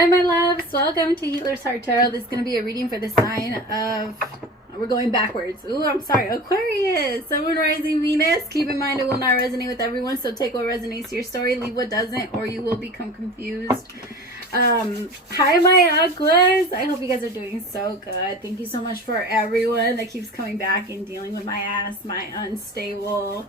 Hi my loves, welcome to Healer's Heart Tarot. This is going to be a reading for the sign of, we're going backwards. Ooh, I'm sorry, Aquarius, Sun, Moon, Rising, Venus. Keep in mind it will not resonate with everyone, so take what resonates to your story, leave what doesn't, or you will become confused. Hi my Aquas, I hope you guys are doing so good. Thank you so much for everyone that keeps coming back and dealing with my ass, my unstable,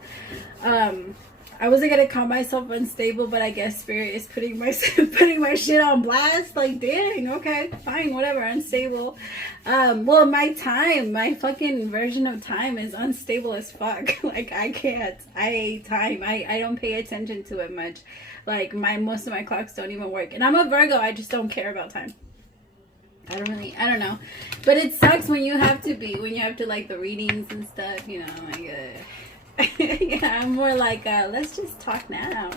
I wasn't gonna call myself unstable, but I guess Spirit is putting my shit on blast. Like, dang, okay, fine, whatever, unstable. Well, my fucking version of time is unstable as fuck. Like, I can't. I hate time. I don't pay attention to it much. Like, most of my clocks don't even work. And I'm a Virgo. I just don't care about time. I don't know. But it sucks when you have to like the readings and stuff, you know, like, yeah, I'm more like, let's just talk now.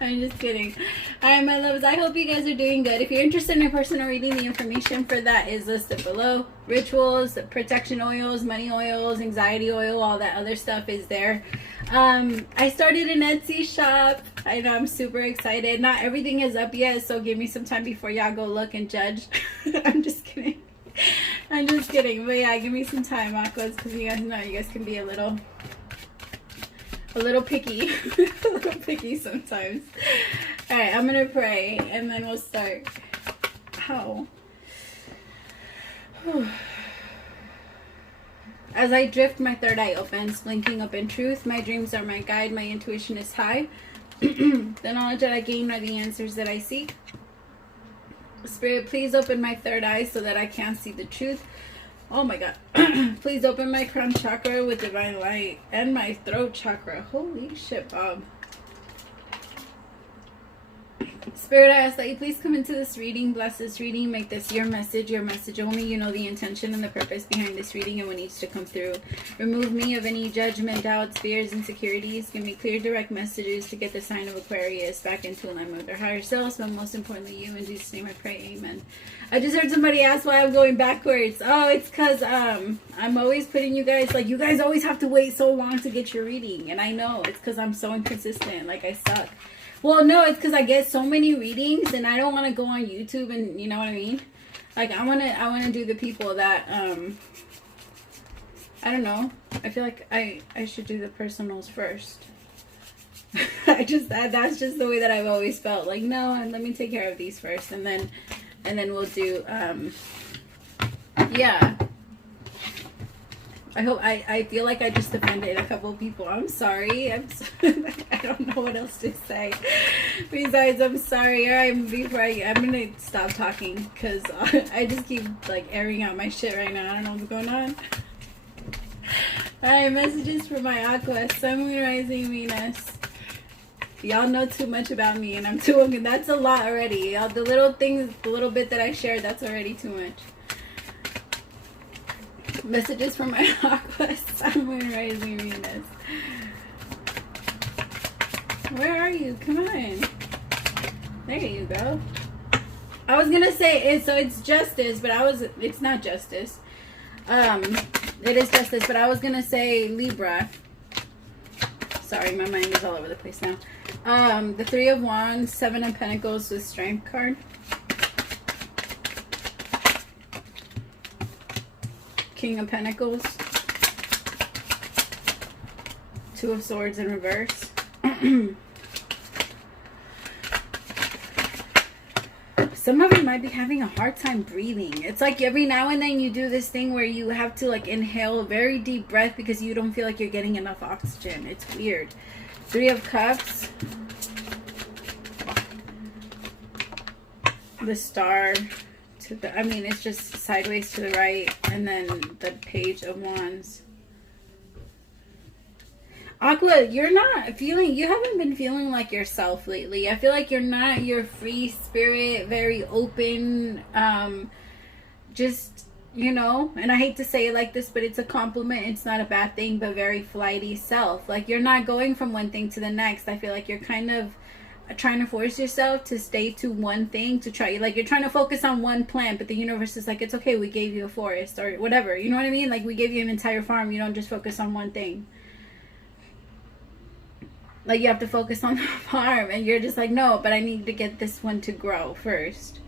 I'm just kidding. Alright, my loves, I hope you guys are doing good. If you're interested in a personal reading, the information for that is listed below. Rituals, protection oils, money oils, anxiety oil, all that other stuff is there. I started an Etsy shop. I know, I'm super excited. Not everything is up yet, so give me some time before y'all go look and judge. I'm just kidding. I'm just kidding. But yeah, give me some time, Aquas, because you guys know you guys can be a little picky. A little picky sometimes. Alright, I'm gonna pray and then we'll start. Ow. As I drift, my third eye opens, blinking up in truth. My dreams are my guide, my intuition is high. The knowledge that I gain are the answers that I seek. Spirit, please open my third eye so that I can see the truth. Oh my god. Please open my crown chakra with divine light and my throat chakra. Holy shit, Bob. Spirit, I ask that you please come into this reading, bless this reading, make this your message only. You know the intention and the purpose behind this reading and what needs to come through. Remove me of any judgment, doubts, fears, insecurities. Give me clear, direct messages to get the sign of Aquarius back into alignment with their higher selves, but most importantly, you. In Jesus' name I pray, amen. I just heard somebody ask why I'm going backwards. Oh, it's because I'm always putting you guys, like, you guys always have to wait so long to get your reading. And I know, it's because I'm so inconsistent. Like, I suck. Well, no, it's because I get so many readings and I don't want to go on YouTube and, you know what I mean? Like, I want to do the people that, I don't know. I feel like I should do the personals first. That's just the way that I've always felt. Like, no, let me take care of these first and then we'll do, yeah. I feel like I just offended a couple of people. I'm sorry. I don't know what else to say. Besides, I'm sorry. I'm gonna stop talking because I just keep like airing out my shit right now. I don't know what's going on. Alright, messages for my Aqua, Sun, Moon, Rising, Venus. Y'all know too much about me and I'm too, that's a lot already. Y'all, the little bit that I shared, that's already too much. Messages from my Aqua, Sun, Moon, Rising, Venus. Where are you? Come on. There you go. I was gonna say it's justice, but it's not justice. It is justice, but I was gonna say Libra. Sorry, my mind is all over the place now. The Three of Wands, Seven of Pentacles with Strength card. King of Pentacles, Two of Swords in reverse. Some of you might be having a hard time breathing. It's like every now and then you do this thing where you have to like inhale a very deep breath because you don't feel like you're getting enough oxygen. It's weird. Three of Cups, the Star. It's just sideways to the right, and then the Page of Wands. Aqua, you haven't been feeling like yourself lately. I feel like you're not your free spirit, very open, just, you know, and I hate to say it like this, but it's a compliment. It's not a bad thing, but very flighty self. Like, you're not going from one thing to the next. I feel like you're kind of trying to force yourself to stay to one thing, to try, like, you're trying to focus on one plant, but the universe is like, it's okay, we gave you a forest or whatever, you know what I mean? Like, we gave you an entire farm. You don't just focus on one thing. Like, you have to focus on the farm, and you're just like, no, but I need to get this one to grow first.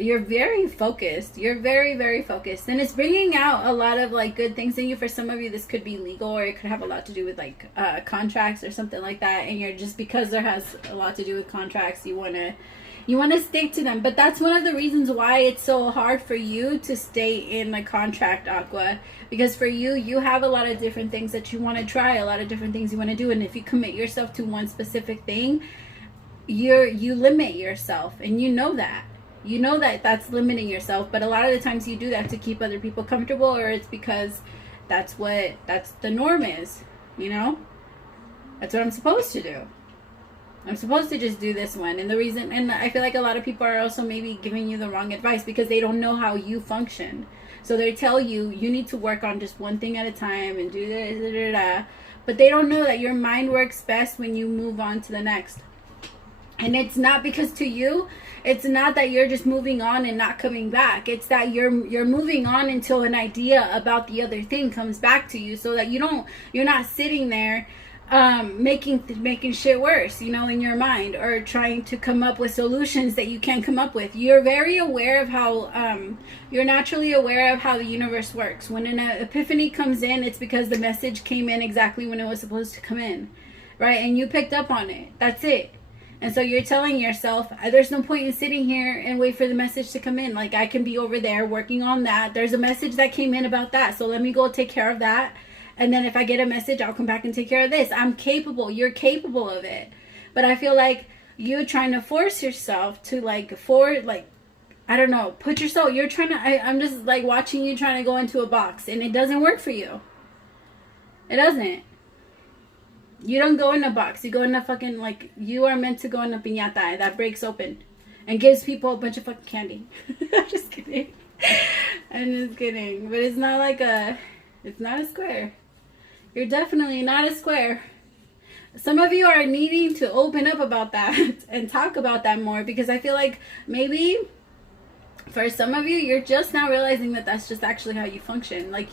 You're very focused. You're very, very focused. And it's bringing out a lot of, like, good things in you. For some of you, this could be legal, or it could have a lot to do with, like, contracts or something like that. And you're just, because there has a lot to do with contracts, you want to stick to them. But that's one of the reasons why it's so hard for you to stay in a contract, Aqua. Because for you, you have a lot of different things that you want to try, a lot of different things you want to do. And if you commit yourself to one specific thing, you limit yourself. And you know that. You know that that's limiting yourself. But a lot of the times you do that to keep other people comfortable, or it's because that's the norm is, you know? That's what I'm supposed to do. I'm supposed to just do this one. And the reason, and I feel like a lot of people are also maybe giving you the wrong advice because they don't know how you function. So they tell you, you need to work on just one thing at a time and do this, but they don't know that your mind works best when you move on to the next. And it's not because to you, it's not that you're just moving on and not coming back. It's that you're moving on until an idea about the other thing comes back to you, so that you're not sitting there making shit worse, you know, in your mind, or trying to come up with solutions that you can't come up with. You're very aware of how you're naturally aware of how the universe works. When an epiphany comes in, it's because the message came in exactly when it was supposed to come in, right? And you picked up on it. That's it. And so you're telling yourself, there's no point in sitting here and wait for the message to come in. Like, I can be over there working on that. There's a message that came in about that, so let me go take care of that. And then if I get a message, I'll come back and take care of this. I'm capable. You're capable of it. But I feel like you trying to force yourself to, like, I don't know, put yourself, you're trying to, I'm just, like, watching you trying to go into a box. And it doesn't work for you. It doesn't. You don't go in a box. You go in a fucking, like, you are meant to go in a piñata that breaks open and gives people a bunch of fucking candy. I'm just kidding. I'm just kidding. But it's not like it's not a square. You're definitely not a square. Some of you are needing to open up about that and talk about that more, because I feel like maybe for some of you, you're just now realizing that that's just actually how you function. Like,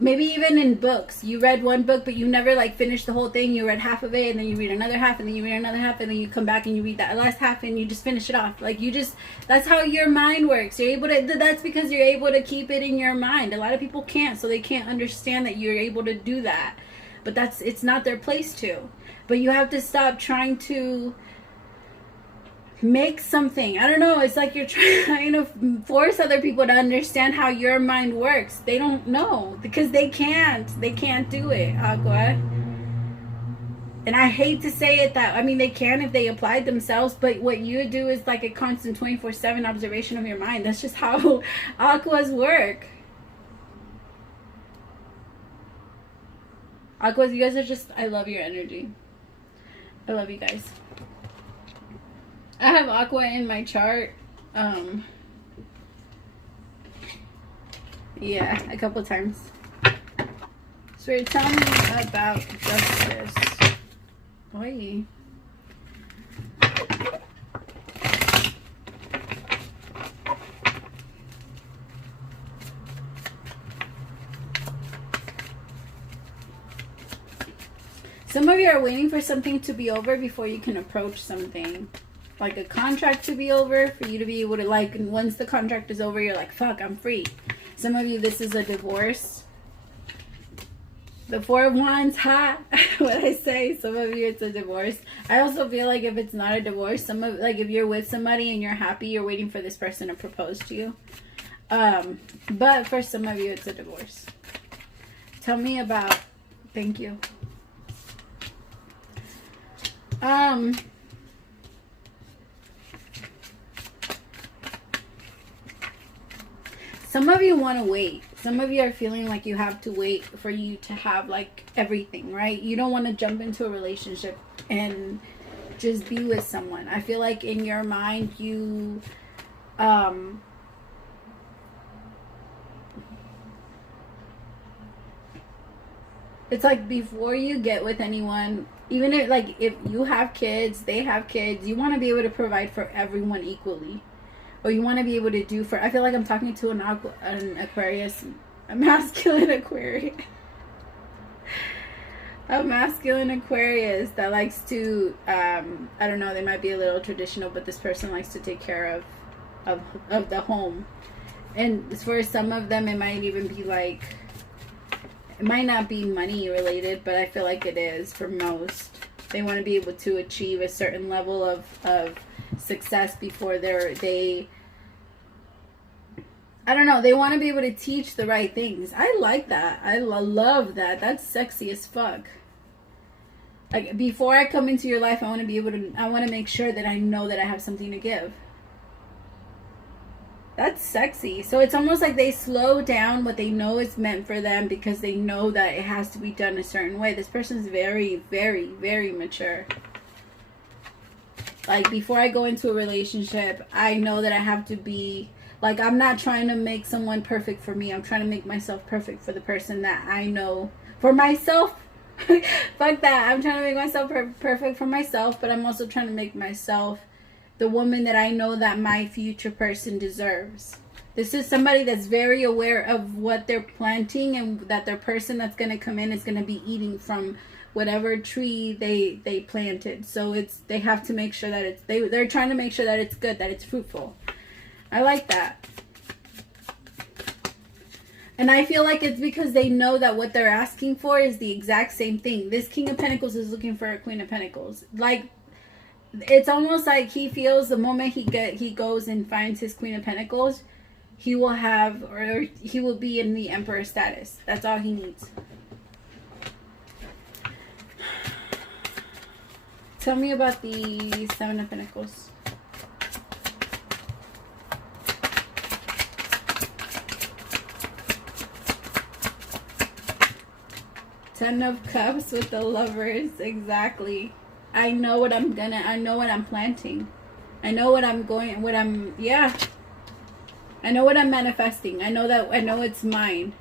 maybe even in books, you read one book, but you never, like, finished the whole thing. You read half of it, and then you read another half, and then you read another half, and then you come back and you read that last half, and you just finish it off. Like, that's how your mind works. You're able to, that's because you're able to keep it in your mind. A lot of people can't, so they can't understand that you're able to do that. But it's not their place to. But you have to stop trying to make something. I don't know. It's like you're trying to force other people to understand how your mind works. They don't know because they can't. They can't do it, Aqua. And I hate to say it that, I mean, they can if they applied themselves, but what you do is like a constant 24/7 observation of your mind. That's just how Aquas work. Aquas, you guys are just, I love your energy. I love you guys. I have Aqua in my chart. Yeah, a couple times. So tell me about justice. Oi. Some of you are waiting for something to be over before you can approach something. Like a contract to be over, for you to be able to, like, and once the contract is over, you're like, fuck, I'm free. Some of you, this is a divorce. The Four of Wands, ha! What I say, some of you, it's a divorce. I also feel like if it's not a divorce, like, if you're with somebody and you're happy, you're waiting for this person to propose to you. But for some of you, it's a divorce. Tell me about, thank you. Some of you want to wait. Some of you are feeling like you have to wait for you to have, like, everything, right? You don't want to jump into a relationship and just be with someone. I feel like in your mind you it's like before you get with anyone, even if, like, if you have kids, they have kids, you want to be able to provide for everyone equally. Or you want to be able to do for, I feel like I'm talking to an Aquarius, a masculine Aquarius. A masculine Aquarius that likes to, I don't know, they might be a little traditional, but this person likes to take care of the home. And for some of them, it might even be like, it might not be money related, but I feel like it is for most. They want to be able to achieve a certain level of success before they I don't know, they want to be able to teach the right things. I like that. I love that. That's sexy as fuck. Like, before I come into your life, I want to make sure that I know that I have something to give. That's sexy. So it's almost like they slow down what they know is meant for them because they know that it has to be done a certain way. This person's very, very, very mature. Like, before I go into a relationship, I know that I have to be, like, I'm not trying to make someone perfect for me. I'm trying to make myself perfect for the person that I know. For myself, fuck that. I'm trying to make myself perfect for myself, but I'm also trying to make myself the woman that I know that my future person deserves. This is somebody that's very aware of what they're planting, and that their person that's going to come in is going to be eating from whatever tree they planted. So they have to make sure that they're trying to make sure that it's good, that it's fruitful. I like that. And I feel like it's because they know that what they're asking for is the exact same thing. This King of Pentacles is looking for a Queen of Pentacles. Like, it's almost like he feels the moment he goes and finds his Queen of Pentacles, he will have, or he will be in the Emperor status. That's all he needs. Tell me about the Seven of Pentacles. Ten of Cups with the Lovers. Exactly. I know what I'm planting. I know what I'm I know what I'm manifesting. I know it's mine.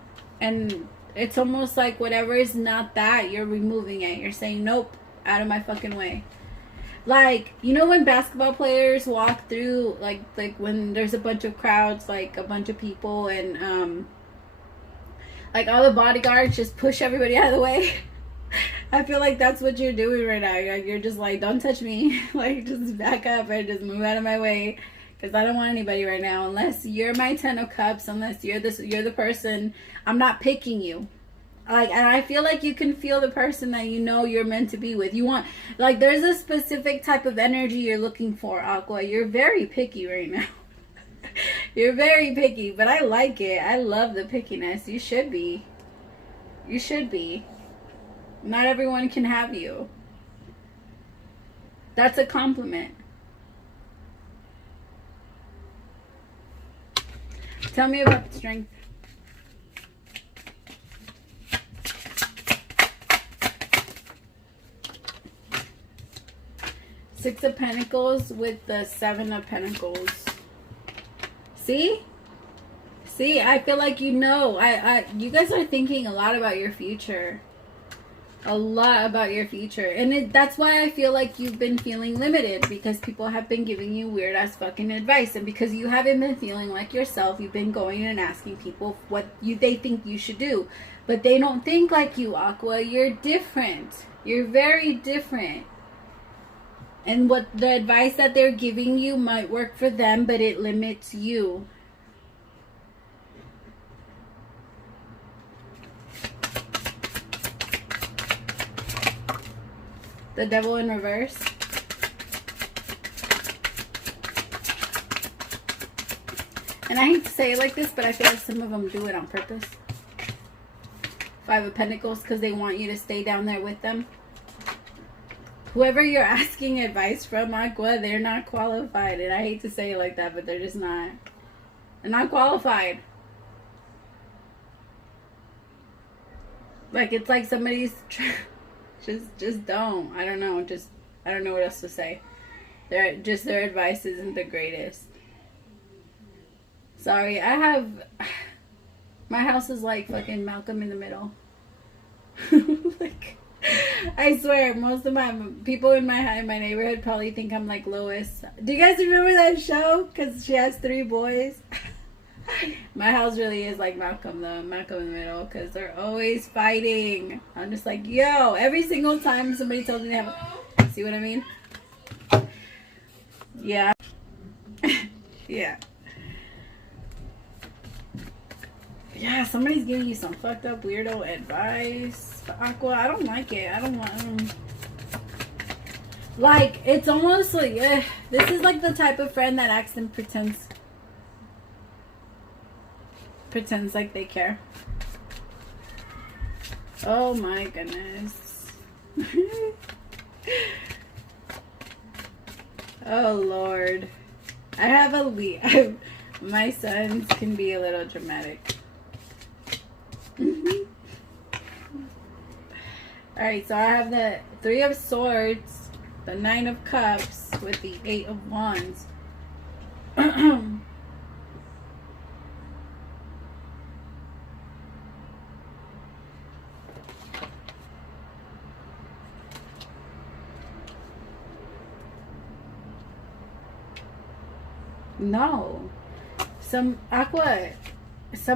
And it's almost like whatever is not that, you're removing it. You're saying, nope, out of my fucking way. Like, you know when basketball players walk through, like when there's a bunch of crowds, like a bunch of people, and like all the bodyguards just push everybody out of the way. I feel like that's what you're doing right now. You're just like, don't touch me. Like, just back up and just move out of my way. Because I don't want anybody right now. Unless you're my Ten of Cups. Unless you're the person. I'm not picking you. Like, and I feel like you can feel the person that you know you're meant to be with. You want, like, there's a specific type of energy you're looking for, Aqua. You're very picky right now. You're very picky. But I like it. I love the pickiness. You should be. You should be. Not everyone can have you. That's a compliment. Tell me about the Strength. Six of Pentacles with the Seven of Pentacles. See? See, I feel like you know. You guys are thinking a lot about your future. A lot about your future. And that's why I feel like you've been feeling limited, because people have been giving you weird ass fucking advice, and because you haven't been feeling like yourself, you've been going and asking people what they think you should do, but they don't think like you, Aqua. You're different. You're very different, and what the advice that they're giving you might work for them, but it limits you. The Devil in reverse. And I hate to say it like this, but I feel like some of them do it on purpose. Five of Pentacles, because they want you to stay down there with them. Whoever you're asking advice from, Aqua, they're not qualified. And I hate to say it like that, but they're just not. They're not qualified. Like, it's like somebody's... Just don't. I don't know. I don't know what else to say. Their advice isn't the greatest. Sorry, my house is like fucking Malcolm in the Middle. Like, I swear, most of my people in my neighborhood probably think I'm like Lois. Do you guys remember that show? Because she has 3 boys. My house really is like Malcolm, though. Malcolm in the middle, because they're always fighting. I'm just like, yo, every single time somebody tells me they have a... See what I mean? Yeah. Yeah. Yeah, somebody's giving you some fucked up weirdo advice. Aqua, I don't like it. I don't want... Like, it's almost like... this is like the type of friend that acts and pretends like they care. Oh my goodness. Oh Lord. I have a my sons can be a little dramatic. Alright, so I have the 3 of Swords, the 9 of Cups with the 8 of Wands. No. Some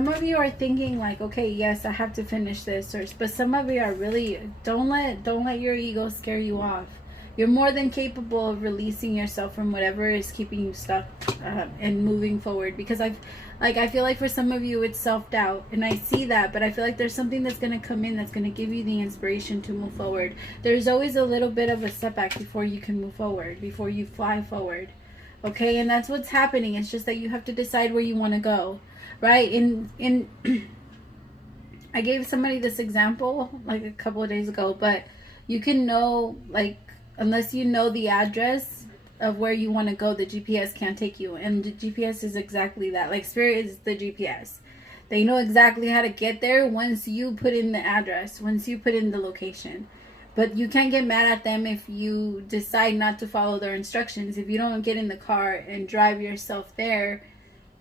of you are thinking like, okay, yes, I have to finish this, but some of you are really, don't let your ego scare you off. You're more than capable of releasing yourself from whatever is keeping you stuck and moving forward. Because I feel like for some of you it's self-doubt, and I see that, but I feel like there's something that's going to come in that's going to give you the inspiration to move forward. There's always a little bit of a setback before you can move forward, before you fly forward. Okay, and that's what's happening. It's just that you have to decide where you want to go, right? In I gave somebody this example like a couple of days ago, but you can know, like, unless you know the address of where you want to go, the GPS can't take you. And the GPS is exactly that. Like, Spirit is the GPS. They know exactly how to get there once you put in the address, once you put in the location. But you can't get mad at them if you decide not to follow their instructions. If you don't get in the car and drive yourself there,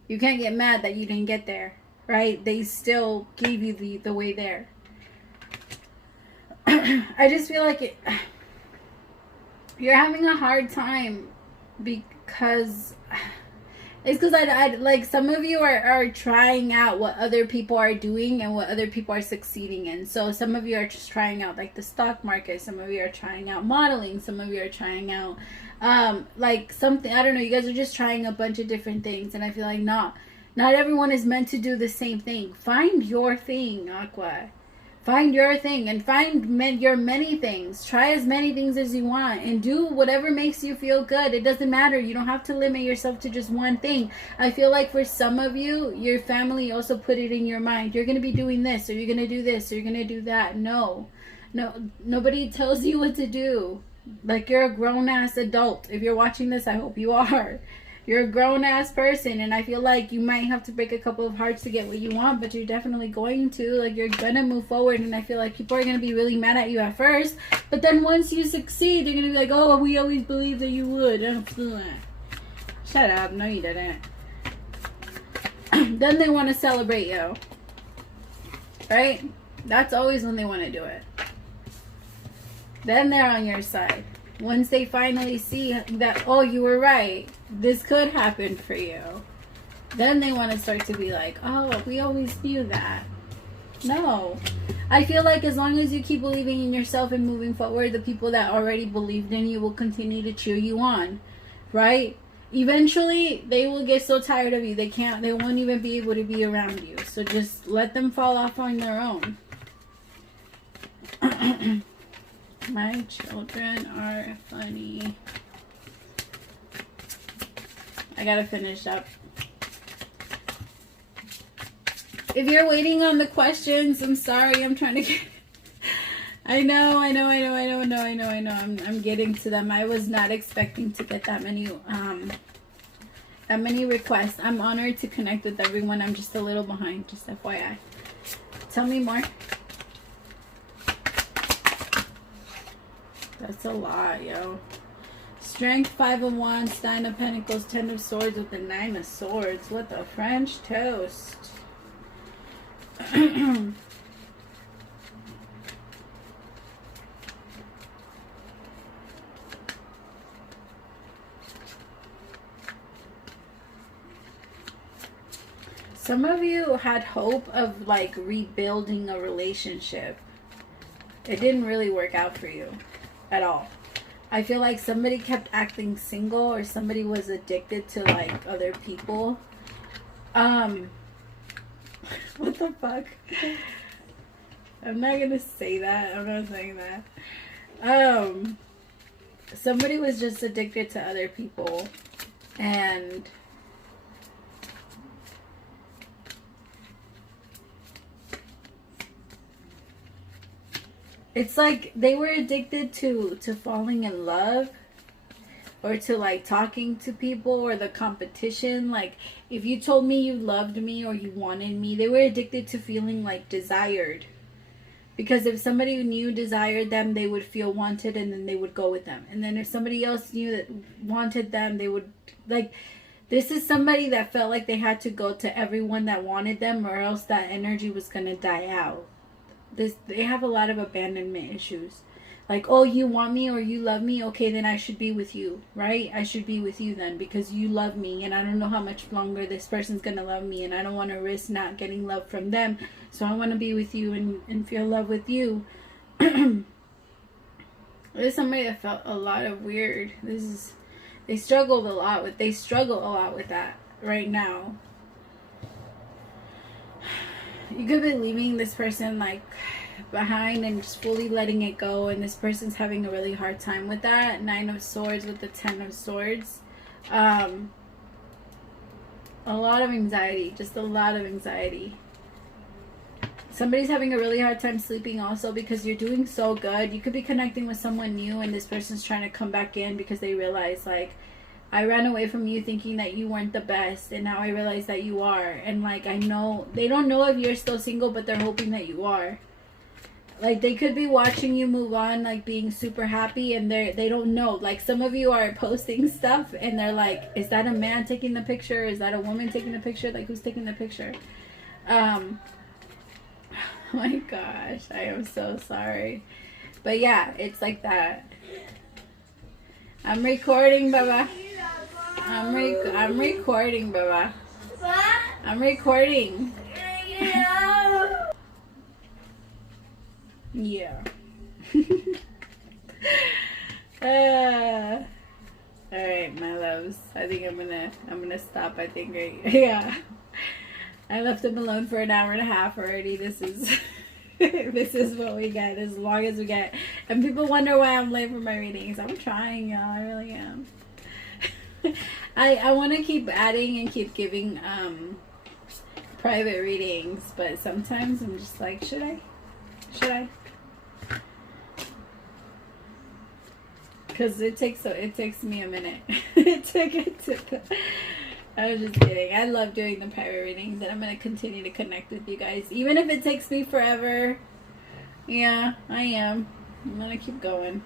you can't get mad that you didn't get there, right? They still gave you the way there. I just feel like you're having a hard time because... It's because I like, some of you are trying out what other people are doing and what other people are succeeding in. So some of you are just trying out like the stock market. Some of you are trying out modeling. Some of you are trying out like something, I don't know. You guys are just trying a bunch of different things. And I feel like not everyone is meant to do the same thing. Find your thing, Aqua. Find your thing and find your many things. Try as many things as you want and do whatever makes you feel good. It doesn't matter. You don't have to limit yourself to just one thing. I feel like for some of you, your family also put it in your mind. You're going to be doing this, or you're going to do this, or you're going to do that. No, nobody tells you what to do. Like, you're a grown-ass adult. If you're watching this, I hope you are. You're a grown-ass person, and I feel like you might have to break a couple of hearts to get what you want, but you're definitely going to. Like, you're gonna move forward, and I feel like people are gonna be really mad at you at first, but then once you succeed, you're gonna be like, oh, we always believed that you would. I don't feel that. Shut up. No, you didn't. Then they want to celebrate you. Right? That's always when they want to do it. Then they're on your side. Once they finally see that, oh, you were right, this could happen for you, then they want to start to be like, oh, we always knew that. No. I feel like as long as you keep believing in yourself and moving forward, the people that already believed in you will continue to cheer you on, right? Eventually, they will get so tired of you, they won't even be able to be around you. So just let them fall off on their own. My children are funny. I gotta finish up. If you're waiting on the questions, I'm sorry. I'm trying to get... I know. I'm getting to them. I was not expecting to get that many requests. I'm honored to connect with everyone. I'm just a little behind, just FYI. Tell me more. That's a lot, yo. Strength, 5 of Wands, 9 of Pentacles, 10 of Swords with the 9 of Swords. What the French toast. Some of you had hope of like rebuilding a relationship. It didn't really work out for you at all. I feel like somebody kept acting single, or somebody was addicted to like other people. What the fuck? I'm not gonna say that. I'm not saying that. Somebody was just addicted to other people, and it's like they were addicted to falling in love, or to like talking to people, or the competition. Like if you told me you loved me or you wanted me, they were addicted to feeling like desired. Because if somebody new desired them, they would feel wanted, and then they would go with them. And then if somebody else knew that wanted them, they would like, this is somebody that felt like they had to go to everyone that wanted them, or else that energy was going to die out. They have a lot of abandonment issues. Like, oh, you want me or you love me? Okay, then I should be with you, right? I should be with you then because you love me, and I don't know how much longer this person's going to love me, and I don't want to risk not getting love from them. So I want to be with you and feel love with you. There's somebody that felt a lot of weird. They struggle a lot with that right now. You could be leaving this person like behind and just fully letting it go, and this person's having a really hard time with that. 9 of Swords with the 10 of Swords. A lot of anxiety, just a lot of anxiety. Somebody's having a really hard time sleeping also because you're doing so good. You could be connecting with someone new, and this person's trying to come back in because they realize like, I ran away from you thinking that you weren't the best, and now I realize that you are. And like, I know they don't know if you're still single, but they're hoping that you are. Like, they could be watching you move on, like being super happy, and they don't know. Like, some of you are posting stuff and they're like, is that a man taking the picture? Is that a woman taking the picture? Like, who's taking the picture? Oh my gosh, I am so sorry. But yeah, it's like that. I'm recording, Baba. I'm recording, Baba. I'm recording. Yeah. Alright, my loves. I think I'm gonna stop. I think yeah. I left them alone for an hour and a half already. This is this is what we get, as long as we get. And people wonder why I'm late for my readings. I'm trying, y'all. I really am. I want to keep adding and keep giving private readings, but sometimes I'm just like, should I? Because it takes me a minute. I was just kidding. I love doing the private readings, and I'm going to continue to connect with you guys. Even if it takes me forever. Yeah, I am. I'm going to keep going.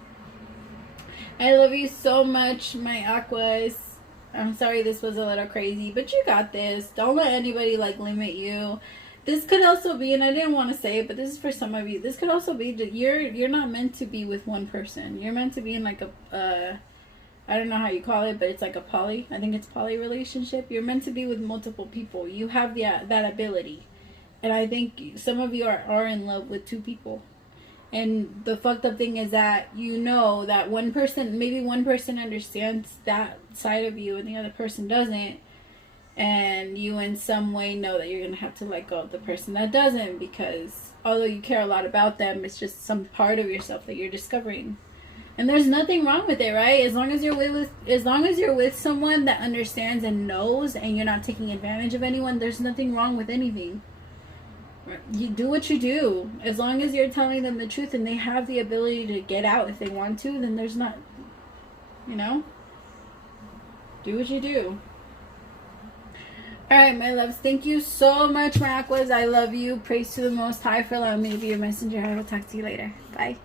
I love you so much, my Aquas. I'm sorry this was a little crazy, but you got this. Don't let anybody, like, limit you. This could also be, and I didn't want to say it, but this is for some of you. This could also be that you're not meant to be with one person. You're meant to be in, like, a... I don't know how you call it, but it's like a poly. I think it's poly relationship. You're meant to be with multiple people. You have that ability. And I think some of you are in love with 2 people. And the fucked up thing is that you know that one person, maybe one person understands that side of you and the other person doesn't. And you in some way know that you're going to have to let go of the person that doesn't, because although you care a lot about them, it's just some part of yourself that you're discovering. And there's nothing wrong with it, right? As long as you're with someone that understands and knows, and you're not taking advantage of anyone, there's nothing wrong with anything. You do what you do. As long as you're telling them the truth and they have the ability to get out if they want to, then there's not, you know? Do what you do. Alright, my loves. Thank you so much, my Aquas. I love you. Praise to the Most High for allowing me to be your messenger. I will talk to you later. Bye.